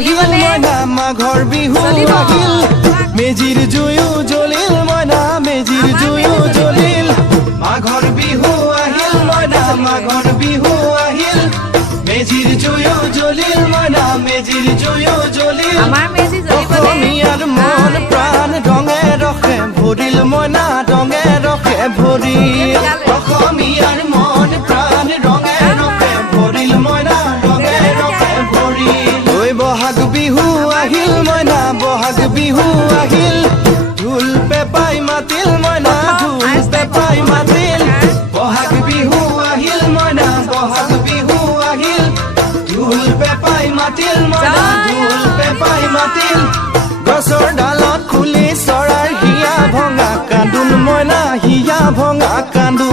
আহিল মইনা মাঘৰ বিহু আহিল মেজিৰ জুয়ো জ্বলিল মইনা মেজিৰ জুয়ো জ্বলিল মাঘৰ বিহু আহিল মইনা মাঘৰ বিহু আহিল মেজিৰ জুয়ো জ্বলিল মইনা মেজিৰ জুয়ো জ্বলিল আমাৰ মেজি জ্বলিবলে অসমীয়াৰ মন প্ৰাণ ৰঙে ৰখে ভৰিল মইনা ৰঙে ৰখে ভৰিল অসমীয়াৰ মন প্ৰাণ ৰঙে ৰখে ভৰিল মইনা ৰঙে ৰখে ভৰিল ঐ বহাগ বিহু আহিল মইনা বহাগ বিহু আহিল ঢোল পেপাই মাতিল মইনা ঢোল পেপাই মাতিল বহাগ বিহু আহিল মইনা বহাগ বিহু আহিল ঢোল পেপাই মাতিল মইনা ঢোল পেপাই মাতিল গছৰ ডালত খুলি চৰাইৰ হিয়া ভঙা কান্দোন মইনা হিয়া ভঙা কান্দোন